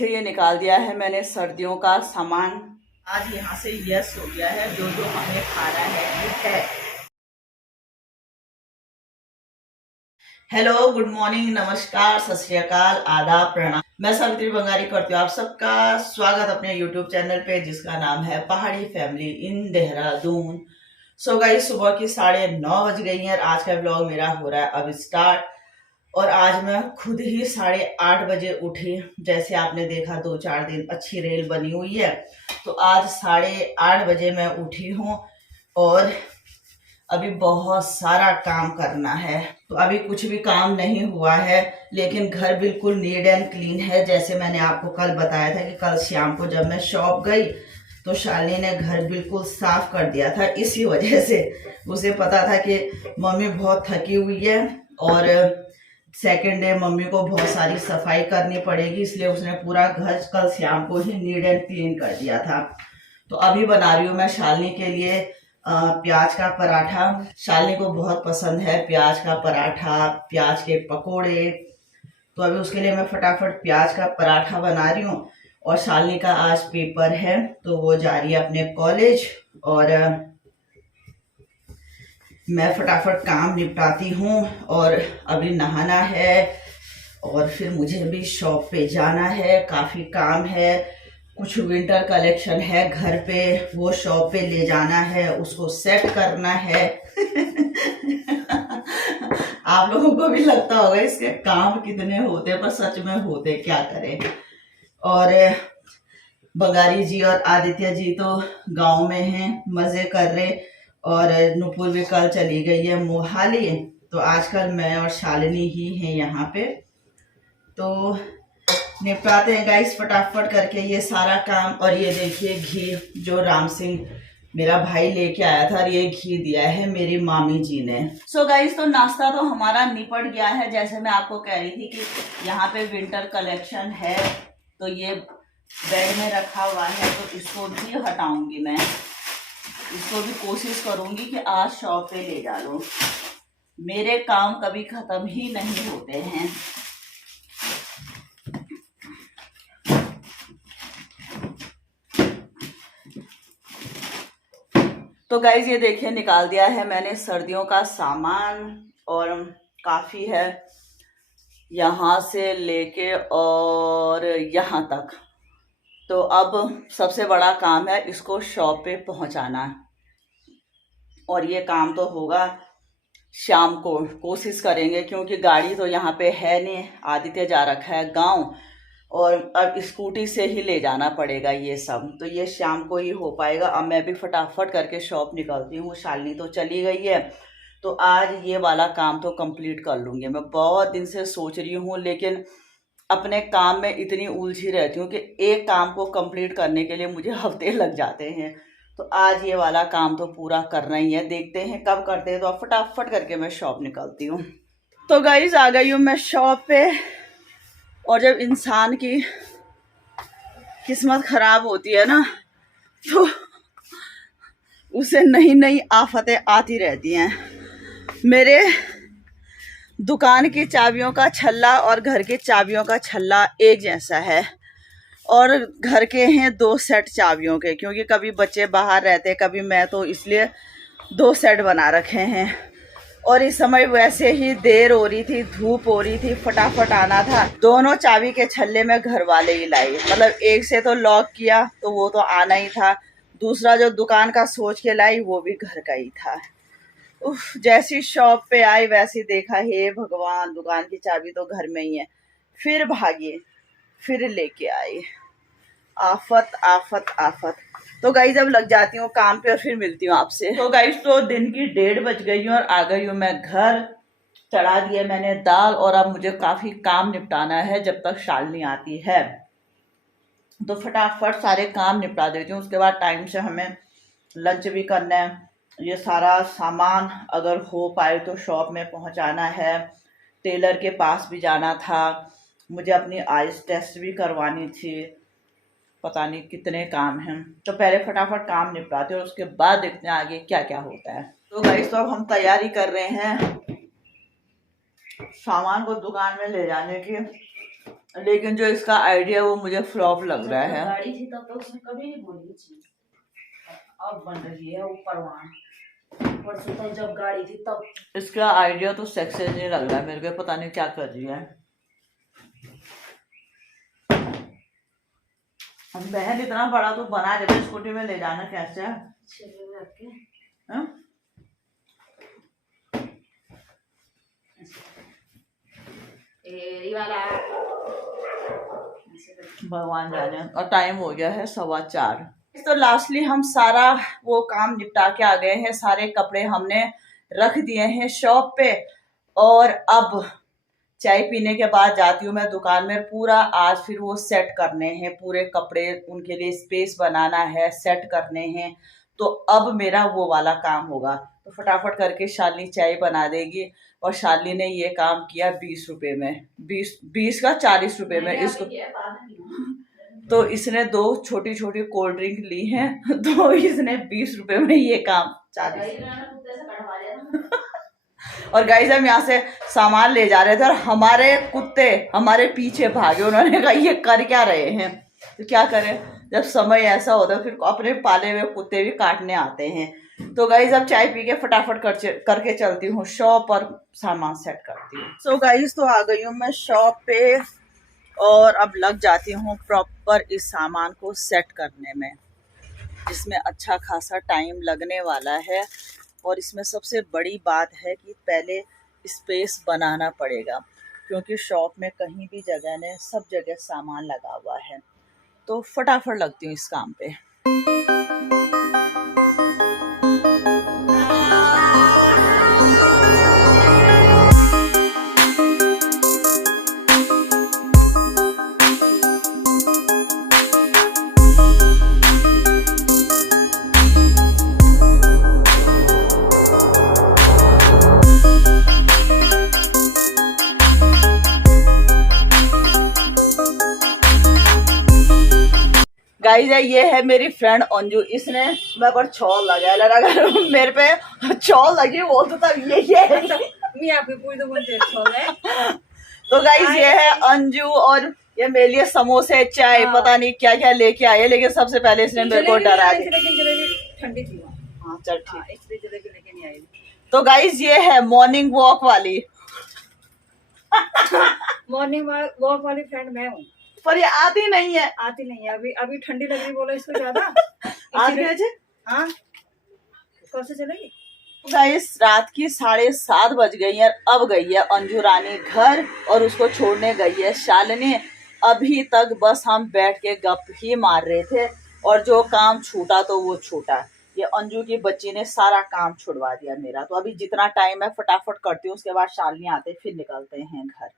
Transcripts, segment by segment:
देखिए ये निकाल दिया है मैंने सर्दियों का सामान। आज यहाँ से यस हो गया है, जो जो हमें खाना है। हेलो, गुड मॉर्निंग, नमस्कार, सत श्री अकाल, आदाब, प्रणाम। मैं सावित्री बंगारी करती हूँ आप सबका स्वागत अपने यूट्यूब चैनल पे, जिसका नाम है पहाड़ी family in Dehradun. So guys, सुबह की 9:30 बज गई हैं और आज का ब्लॉग मेरा हो रहा है अब स्टार्ट। और आज मैं खुद ही 8:30 बजे उठी। जैसे आपने देखा 2-4 दिन अच्छी रेल बनी हुई है, तो आज 8:30 बजे मैं उठी हूँ और अभी बहुत सारा काम करना है। तो अभी कुछ भी काम नहीं हुआ है, लेकिन घर बिल्कुल नीट एंड क्लीन है। जैसे मैंने आपको कल बताया था कि कल शाम को जब मैं शॉप गई तो शालिनी ने घर बिल्कुल साफ कर दिया था। इसी वजह से उसे पता था कि मम्मी बहुत थकी हुई है और सेकेंड डे मम्मी को बहुत सारी सफाई करनी पड़ेगी, इसलिए उसने पूरा घर कल शाम को ही नीट एंड क्लीन कर दिया था। तो अभी बना रही हूँ मैं शालिनी के लिए प्याज का पराठा। शालिनी को बहुत पसंद है प्याज का पराठा, प्याज के पकोड़े। तो अभी उसके लिए मैं फटाफट प्याज का पराठा बना रही हूँ। और शालिनी का आज पेपर है, तो वो जा रही है अपने कॉलेज और मैं फटाफट काम निपटाती हूँ। और अभी नहाना है और फिर मुझे भी शॉप पे जाना है। काफ़ी काम है, कुछ विंटर कलेक्शन है घर पे, वो शॉप पे ले जाना है, उसको सेट करना है। आप लोगों को भी लगता होगा इसके काम कितने होते, पर सच में होते, क्या करें। और बंगारी जी और आदित्य जी तो गांव में हैं, मजे कर रहे। और नुपुर भी कल चली गई है मोहाली, तो आजकल मैं और शालिनी ही हैं यहाँ पे। तो निपटाते हैं गाइस फटाफट करके ये सारा काम। और ये देखिए घी जो राम सिंह मेरा भाई लेके आया था, और ये घी दिया है मेरी मामी जी ने। सो गाइस, तो नाश्ता तो हमारा निपट गया है। जैसे मैं आपको कह रही थी कि यहाँ पे विंटर कलेक्शन है, तो ये बेड में रखा हुआ है, तो इसको भी हटाऊंगी मैं। इसको भी कोशिश करूंगी कि आज शॉप पे ले जा लो। मेरे काम कभी खत्म ही नहीं होते हैं। तो गाइज ये देखिए निकाल दिया है मैंने सर्दियों का सामान, और काफ़ी है यहाँ से लेके और यहाँ तक। तो अब सबसे बड़ा काम है इसको शॉप पे पहुँचाना, और ये काम तो होगा शाम को, कोशिश करेंगे, क्योंकि गाड़ी तो यहाँ पे है नहीं। आदित्य जा रखा है गांव, और अब स्कूटी से ही ले जाना पड़ेगा ये सब, तो ये शाम को ही हो पाएगा। अब मैं भी फटाफट करके शॉप निकलती हूँ। शालिनी तो चली गई है, तो आज ये वाला काम तो कंप्लीट कर लूँगी। मैं बहुत दिन से सोच रही हूँ, लेकिन अपने काम में इतनी उलझी रहती हूँ कि एक काम को कंप्लीट करने के लिए मुझे हफ्ते लग जाते हैं। तो आज ये वाला काम तो पूरा करना ही है, देखते हैं कब करते हैं। तो अब फटाफट करके मैं शॉप निकलती हूँ। तो गाइस आ गई हूँ मैं शॉप पे। और जब इंसान की किस्मत खराब होती है ना, तो उसे नई नई आफतें आती रहती हैं। मेरे दुकान की चाबियों का छल्ला और घर की चाबियों का छल्ला एक जैसा है, और घर के हैं 2 सेट चाबियों के, क्योंकि कभी बच्चे बाहर रहते, कभी मैं, तो इसलिए 2 सेट बना रखे हैं। और इस समय वैसे ही देर हो रही थी, धूप हो रही थी, फटाफट आना था। दोनों चाबी के छल्ले में घर वाले ही लाई, मतलब एक से तो लॉक किया तो वो तो आना ही था, दूसरा जो दुकान का सोच के लाई वो भी घर का ही था। उफ, जैसी शॉप पे आई वैसी देखा, हे भगवान, दुकान की चाबी तो घर में ही है। फिर भागी, फिर लेके आई। आफत आफत आफत। तो गाइज अब लग जाती हूँ काम पे और फिर मिलती हूँ आपसे। तो गाइज तो दिन की 1:30 बज गई हूँ और आ गई हूँ मैं घर। चढ़ा दिया मैंने दाल, और अब मुझे काफ़ी काम निपटाना है जब तक शालिनी आती है। तो फटाफट सारे काम निपटा देती हूँ, उसके बाद टाइम से हमें लंच भी करना है। ये सारा सामान अगर हो पाए तो शॉप में पहुँचाना है, टेलर के पास भी जाना था, मुझे अपनी आइज टेस्ट भी करवानी थी, पता नहीं कितने काम हैं। तो पहले फटाफट काम निपटाते हैं और उसके बाद देखते हैं आगे क्या क्या होता है। तो गाइस, तो अब हम तैयारी कर रहे हैं सामान को दुकान में ले जाने की। लेकिन जो इसका आइडिया वो मुझे फ्लॉप लग रहा है। गाड़ी थी तब तो उसने कभी नहीं बोली चीज, अब बन रही है ऊपर वहां। परसों तक जब गाड़ी थी तब इसका आइडिया तो सक्सेस नहीं लग रहा है मेरे को, पता नहीं क्या कर रही है। अब बहन इतना बड़ा तो बना दे, स्कूटी में ले जाना कैसे है? हाँ? भगवान जाने। और टाइम हो गया है 4:15। तो लास्टली हम सारा वो काम निपटा के आ गए हैं, सारे कपड़े हमने रख दिए हैं शॉप पे। और अब चाय पीने के बाद जाती हूँ मैं दुकान में, पूरा आज फिर वो सेट करने हैं पूरे कपड़े, उनके लिए स्पेस बनाना है, सेट करने हैं। तो अब मेरा वो वाला काम होगा, तो फटाफट करके शालिनी चाय बना देगी। और शालिनी ने ये काम किया 20 रुपए में, 20 का 40 रुपए में इसको। तो इसने 2 छोटी छोटी कोल्ड ड्रिंक ली हैं, तो इसने 20 रुपए में ये काम 40। और गाइस हम यहाँ से सामान ले जा रहे थे और हमारे कुत्ते हमारे पीछे भागे। उन्होंने कहा ये कर क्या रहे हैं? तो क्या करें, जब समय ऐसा होता है फिर अपने पाले हुए कुत्ते भी काटने आते हैं। तो गाइस अब चाय पी के फटाफट करके चलती हूँ शॉप और सामान सेट करती हूँ। सो गाइस तो आ गई हूँ मैं शॉप पे और अब लग जाती हूँ प्रॉपर इस सामान को सेट करने में, जिसमें अच्छा खासा टाइम लगने वाला है। और इसमें सबसे बड़ी बात है कि पहले स्पेस बनाना पड़ेगा, क्योंकि शॉप में कहीं भी जगह नहीं, सब जगह सामान लगा हुआ है। तो फटाफट लगती हूँ इस काम पे। गाइस ये है मेरी फ्रेंड अंजू, इसने मैं पर छौल लगा अगर मेरे पे छौल लगी वो तो तब ये है। तो गाइस ये है अंजू और ये मेरे लिए समोसे चाय पता नहीं क्या क्या लेके आए, लेकिन सबसे पहले इसने मेरे को डरा दिया। ठंडी थी। हाँ चल ठीक, इसलिए जलेबी लेके नहीं आई। तो गाइस ये है मॉर्निंग वॉक वाली मॉर्निंग वॉक वाली फ्रेंड मैं हूँ, पर ये आती नहीं है। आती नहीं है, अभी ठंडी लग रही बोला इसको ज्यादा। आज बजे हाँ कब से चलेगी? गाइस रात की 7:30 बज गई है। अब गई है अंजू रानी घर और उसको छोड़ने गई है शालिनी। अभी तक बस हम बैठ के गप ही मार रहे थे और जो काम छूटा तो वो छूटा। ये अंजू की बच्ची ने सारा काम छुड़वा दिया मेरा। तो अभी जितना टाइम है फटाफट करती हूँ, उसके बाद शालिनी आते फिर निकलते हैं घर।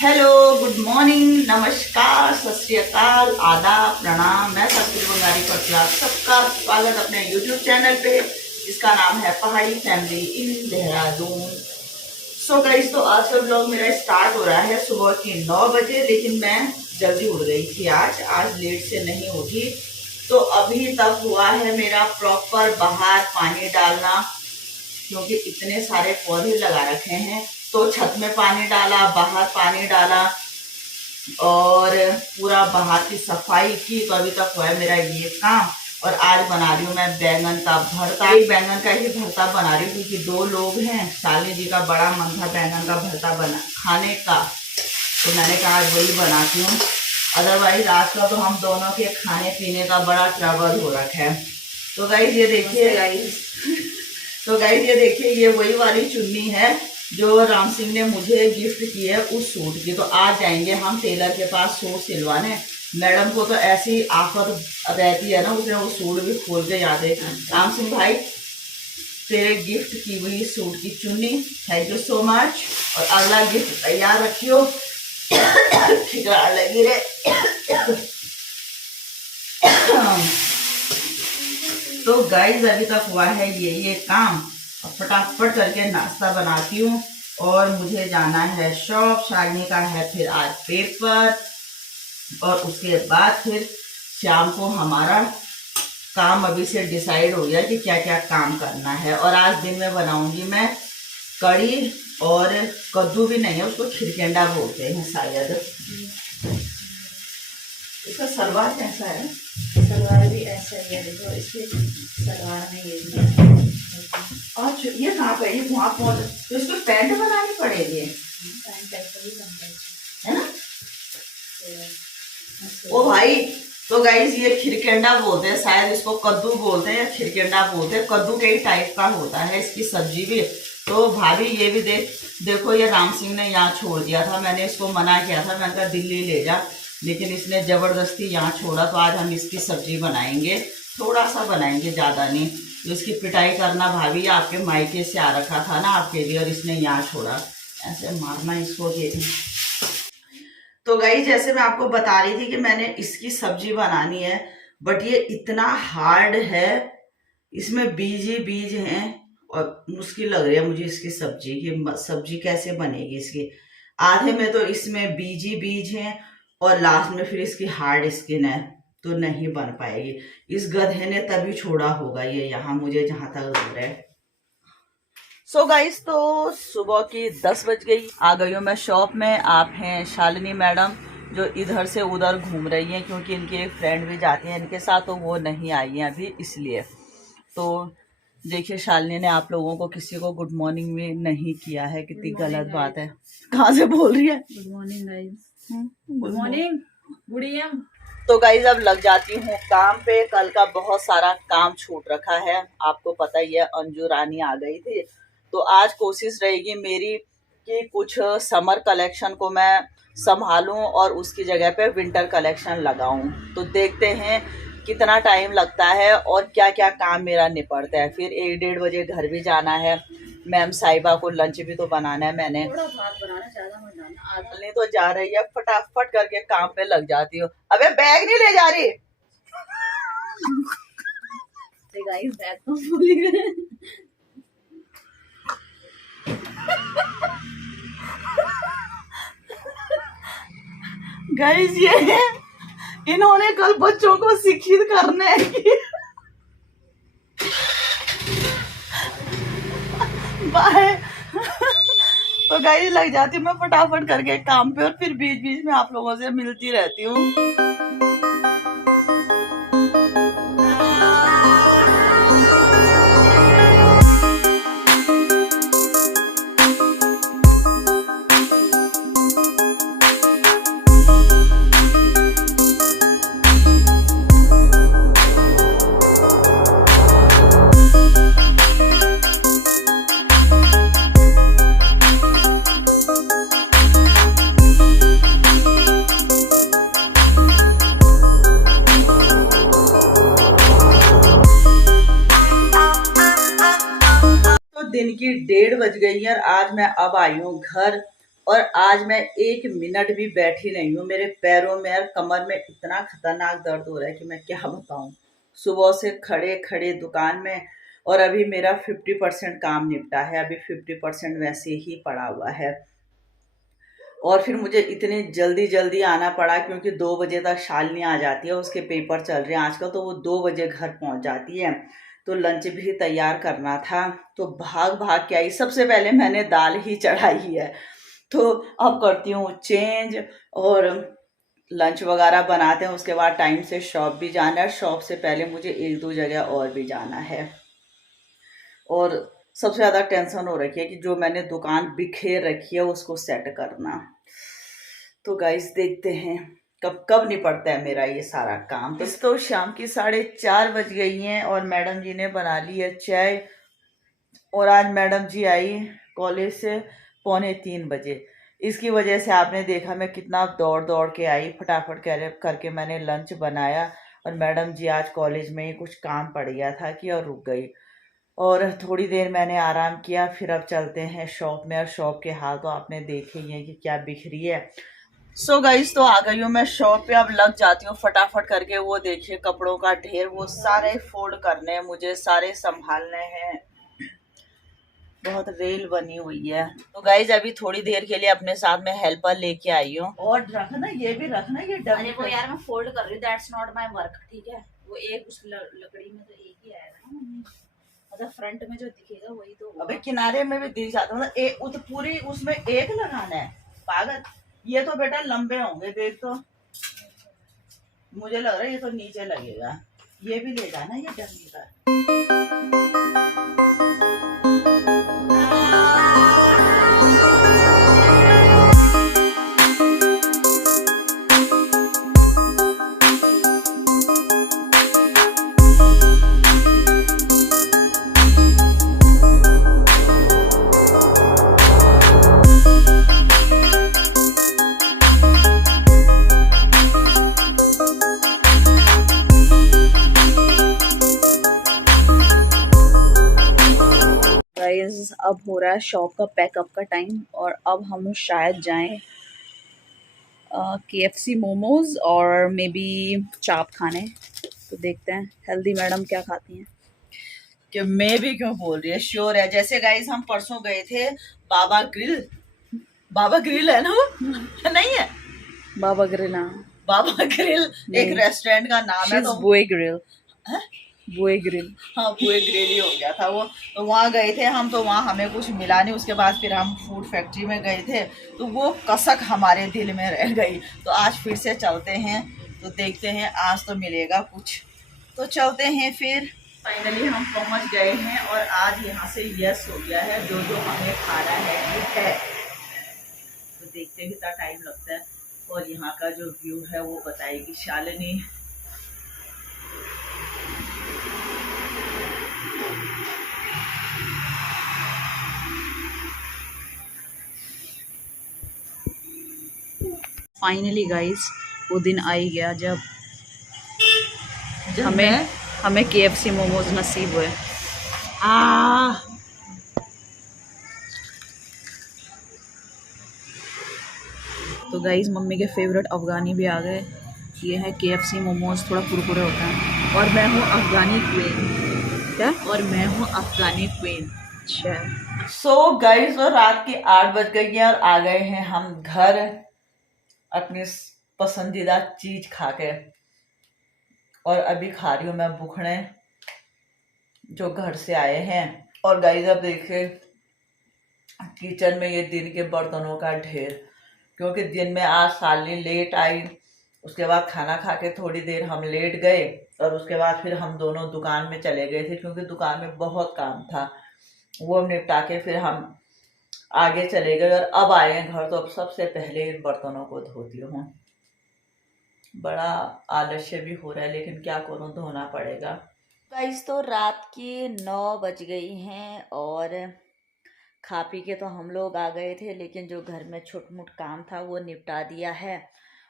हेलो, गुड मॉर्निंग, नमस्कार, सत श्री अकाल, आदाब, प्रणाम। मैं सतगुरु बंगारी प्रत्याग सबका स्वागत अपने YouTube चैनल पे, जिसका नाम है पहाड़ी family in Dehradun. So guys तो आज का ब्लॉग मेरा स्टार्ट हो रहा है सुबह की 9 बजे, लेकिन मैं जल्दी उठ गई थी आज लेट से नहीं उठी। तो अभी तक हुआ है मेरा प्रॉपर बाहर पानी डालना, क्योंकि इतने सारे पौधे लगा रखे हैं। तो छत में पानी डाला, बाहर पानी डाला और पूरा बाहर की सफाई की। तो अभी तक हुआ है मेरा ये काम। और आज बना रही हूँ मैं बैंगन का भरता। एक बैंगन का ही भरता बना रही हूँ क्योंकि 2 लोग हैं। शालिनी जी का बड़ा मन था बैंगन का भरता बना खाने का, तो मैंने कहा आज वही बनाती हूँ। अदरवाइज आज का तो हम दोनों के खाने पीने का बड़ा ट्रबल हो रखा है। तो गाइस ये देखिए तो गाइस ये देखिए ये वही वाली चुन्नी है जो राम सिंह ने मुझे गिफ्ट की है उस सूट की। तो आज जाएंगे हम टेलर के पास सूट सिलवाने। मैडम को तो ऐसी आफत रहती है ना, उसने वो सूट भी खोल के याद है। राम सिंह भाई तेरे गिफ्ट की हुई सूट की चुन्नी, थैंक यू सो मच। और अगला गिफ्ट तैयार रखियो। ठिकरा लगी रे। तो गाइस अभी तक हुआ है ये काम। फटाफट करके नाश्ता बनाती हूँ और मुझे जाना है शॉप। शालिनी का है फिर आज पेपर और उसके बाद फिर शाम को हमारा काम अभी से डिसाइड हो गया कि क्या क्या काम करना है। और आज दिन में बनाऊंगी मैं कड़ी और कद्दू भी नहीं है, उसको खिरकेंडा बोलते हैं शायद। इसका सलवार कैसा है? सलवार भी ऐसा ही है, देखो इसके सलवार में ये भी है। और ये कहाँ पे, ये वहाँ पहुँच, तो इसको पैंट बनानी पड़ेगी, पैंट ऐसा ही बनता है ना? है। ओ भाई, तो गाइस ये खिरकेंडा बोलते हैं, शायद इसको कद्दू बोलते हैं या खिरकेंडा बोलते हैं। कद्दू के ही टाइप का होता है, इसकी सब्जी भी। तो भाभी ये भी देखो, ये राम सिंह ने यहाँ छोड़ दिया था, मैंने इसको मना किया था, मैंने कहा दिल्ली ले जा, लेकिन इसने जबरदस्ती यहाँ छोड़ा। तो आज हम इसकी सब्जी बनाएंगे, थोड़ा सा बनाएंगे, ज़्यादा नहीं। तो इसकी पिटाई करना भाभी, आपके मायके से आ रखा था ना आपके लिए, और इसने यहाँ छोड़ा, ऐसे मारना इसको। तो गाइस जैसे मैं आपको बता रही थी कि मैंने इसकी सब्जी बनानी है, बट ये इतना हार्ड है, इसमें बीज ही बीज हैं, और मुश्किल लग रही है मुझे इसकी सब्जी की। सब्जी कैसे बनेगी इसकी? आधे में तो इसमें बीज ही बीज हैं, और लास्ट में फिर इसकी हार्ड स्किन है, तो नहीं बन पाएगी। इस गधे ने तभी छोड़ा होगा ये यहाँ, मुझे जहां तक लग रहा है। सो गाइस, तो सुबह की 10 बज गई, आ गई हूँ मैं शॉप में। आप हैं शालिनी मैडम, जो इधर से उधर घूम रही हैं, क्योंकि इनकी एक फ्रेंड भी जाती है इनके साथ, तो वो नहीं आई हैं अभी, इसलिए। तो देखिए, शालिनी ने आप लोगों को किसी को गुड मॉर्निंग भी नहीं किया है, कितनी गलत बात है। कहाँ से बोल रही है? Good morning guys. Good morning, good EM. तो गाइस अब लग जाती हूँ काम पे। कल का बहुत सारा काम छूट रखा है, आपको पता ही है, अंजू रानी आ गई थी। तो आज कोशिश रहेगी मेरी कि कुछ समर कलेक्शन को मैं संभालूं और उसकी जगह पे विंटर कलेक्शन लगाऊं। तो देखते हैं कितना टाइम लगता है और क्या क्या काम मेरा निपटता है। फिर 1-1:30 बजे घर भी जाना है, मैम साहिबा को लंच भी तो बनाना है मैंने। थोड़ा भात बनाना, ज्यादा मत बनाना। आदमी तो जा रही है, फटाफट करके काम पे लग जाती हो। अबे बैग नहीं ले जा रही? गाइस बैग तो भूल गए। गाइस ये इन्होंने कल बच्चों को शिक्षित करने की बाय। तो गाइस लग जाती हूँ मैं फटाफट करके काम पे, और फिर बीच बीच में आप लोगों से मिलती रहती हूँ। दिन की 1:30 बज गई है और आज मैं अब आई हूँ घर, और आज मैं 1 मिनट भी बैठी नहीं हूँ। मेरे पैरों में और कमर में इतना खतरनाक दर्द हो रहा है कि मैं क्या बताऊँ। सुबह से खड़े खड़े दुकान में, और अभी मेरा 50% काम निपटा है, अभी 50% वैसे ही पड़ा हुआ है। और फिर मुझे इतनी जल्दी जल्दी आना पड़ा क्योंकि 2 बजे तक शालिनी आ जाती है, उसके पेपर चल रहे हैं आजकल, तो वो 2 बजे घर पहुंच जाती है। तो लंच भी तैयार करना था, तो भाग भाग के आई। सबसे पहले मैंने दाल ही चढ़ाई है, तो अब करती हूँ चेंज और लंच वगैरह बनाते हैं। उसके बाद टाइम से शॉप भी जाना है, शॉप से पहले मुझे 1-2 जगह और भी जाना है। और सबसे ज़्यादा टेंशन हो रखी है कि जो मैंने दुकान बिखेर रखी है उसको सेट करना। तो गाइस देखते हैं कब निपटता है मेरा ये सारा काम। तो शाम की 4:30 बज गई हैं और मैडम जी ने बना ली है चाय। और आज मैडम जी आई कॉलेज से 2:45 बजे। इसकी वजह से आपने देखा मैं कितना दौड़ दौड़ के आई, फटाफट करके मैंने लंच बनाया। और मैडम जी आज कॉलेज में ही कुछ काम पड़ गया था कि और रुक गई, और थोड़ी देर मैंने आराम किया। फिर अब चलते हैं शॉप में, और शॉप के हाल तो आपने देखे ही हैं कि क्या बिखरी है। सो गाइस, तो आ गई हूँ मैं शॉप पे। अब लग जाती हूँ फटाफट करके। वो देखिए कपड़ों का ढेर, वो सारे फोल्ड करने हैं मुझे, सारे संभालने हैं, बहुत रेल बनी हुई है। तो गाइस अभी थोड़ी देर के लिए अपने साथ में हेल्पर लेके आई हूँ। और रखना, ये भी रखना, ये अरे वो यार मैं फोल्ड कर रही हूँ, दैट्स नॉट माय वर्क, ठीक है। वो एक उस लकड़ी में तो एक ही आएगा ना। अच्छा फ्रंट में जो दिखेगा वही तो होगा। अबे किनारे में भी दिख जाता, मतलब तो पूरी उसमें एक लगाना है पागल। ये तो बेटा लंबे होंगे, देख तो, मुझे लग रहा है ये तो नीचे लगेगा। ये भी ले जाना ये डमी का। गाइस अब हो रहा है शॉप का पैकअप का टाइम, और अब हम शायद जाएं KFC मोमोज और मे बी चाप खाने। तो देखते हैं हेल्दी मैडम क्या खाती हैं। कि मैं भी क्यों बोल रही है, श्योर है। जैसे गाइस हम परसों गए थे बाबा ग्रिल, बाबा ग्रिल है ना वो? नहीं है बाबा ग्रिल, बाबा ग्रिल एक रेस्टोरेंट का नाम है। तो बुए ग्रिल, बुए ग्रिल, हाँ बुए ग्रिल ही हो गया था वो। तो वहाँ गए थे हम, तो वहाँ हमें कुछ मिला नहीं। उसके बाद फिर हम फूड फैक्ट्री में गए थे, तो वो कसक हमारे दिल में रह गई। तो आज फिर से चलते हैं, तो देखते हैं आज तो मिलेगा कुछ। तो चलते हैं फिर। फाइनली हम पहुँच गए हैं, और आज यहाँ से यस हो गया है, जो जो हमें खाना है वो है। तो देखते हैं कितना टाइम लगता है, और यहाँ का जो व्यू है वो बताएगी शालिनी। फाइनली गाइस वो दिन आ ही गया जब हमें KFC मोमोज नसीब हुए। तो गाइस मम्मी के फेवरेट अफगानी भी आ गए। ये है KFC मोमोज, थोड़ा कुरकुरे होता है। और मैं हूँ अफगानी क्वीन। क्या? और मैं हूँ अफगानी क्वीन। अच्छा। सो गाइस और रात के 8 बज गई है, और आ गए हैं हम घर अपनी पसंदीदा चीज खा के। और अभी खा रही हूँ मैं बुखड़े जो घर से आए हैं। और गाइस अब देखिए किचन में ये दिन के बर्तनों का ढेर, क्योंकि दिन में आज साली लेट आई। उसके बाद खाना खा के थोड़ी देर हम लेट गए, और उसके बाद फिर हम दोनों दुकान में चले गए थे, क्योंकि दुकान में बहुत काम था। वो निपटा के फिर हम आगे चले गए, और अब आए हैं घर। तो अब सबसे पहले इन बर्तनों को धोती हूँ। बड़ा आलस्य भी हो रहा है, लेकिन क्या करूँ, धोना पड़ेगा। गाइस तो रात की 9 बज गई हैं, और खा पी के तो हम लोग आ गए थे, लेकिन जो घर में छोट मोट काम था वो निपटा दिया है।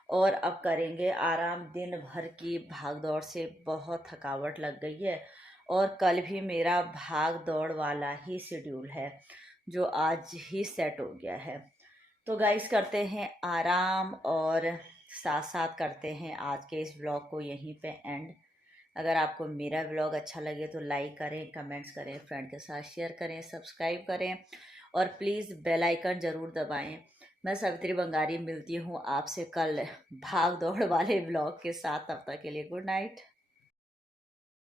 और अब करेंगे आराम। दिन भर की भाग दौड़ से बहुत थकावट लग गई है, और कल भी मेरा भाग दौड़ वाला ही शेड्यूल है, जो आज ही सेट हो गया है। तो गाइस करते हैं आराम, और साथ साथ करते हैं आज के इस व्लॉग को यहीं पे एंड। अगर आपको मेरा व्लॉग अच्छा लगे तो लाइक करें, कमेंट्स करें, फ्रेंड के साथ शेयर करें, सब्सक्राइब करें, और प्लीज़ बेल आइकन ज़रूर दबाएं। मैं सवित्री बंगारी मिलती हूँ आपसे कल भाग दौड़ वाले व्लॉग के साथ। तब तक के लिए गुड नाइट।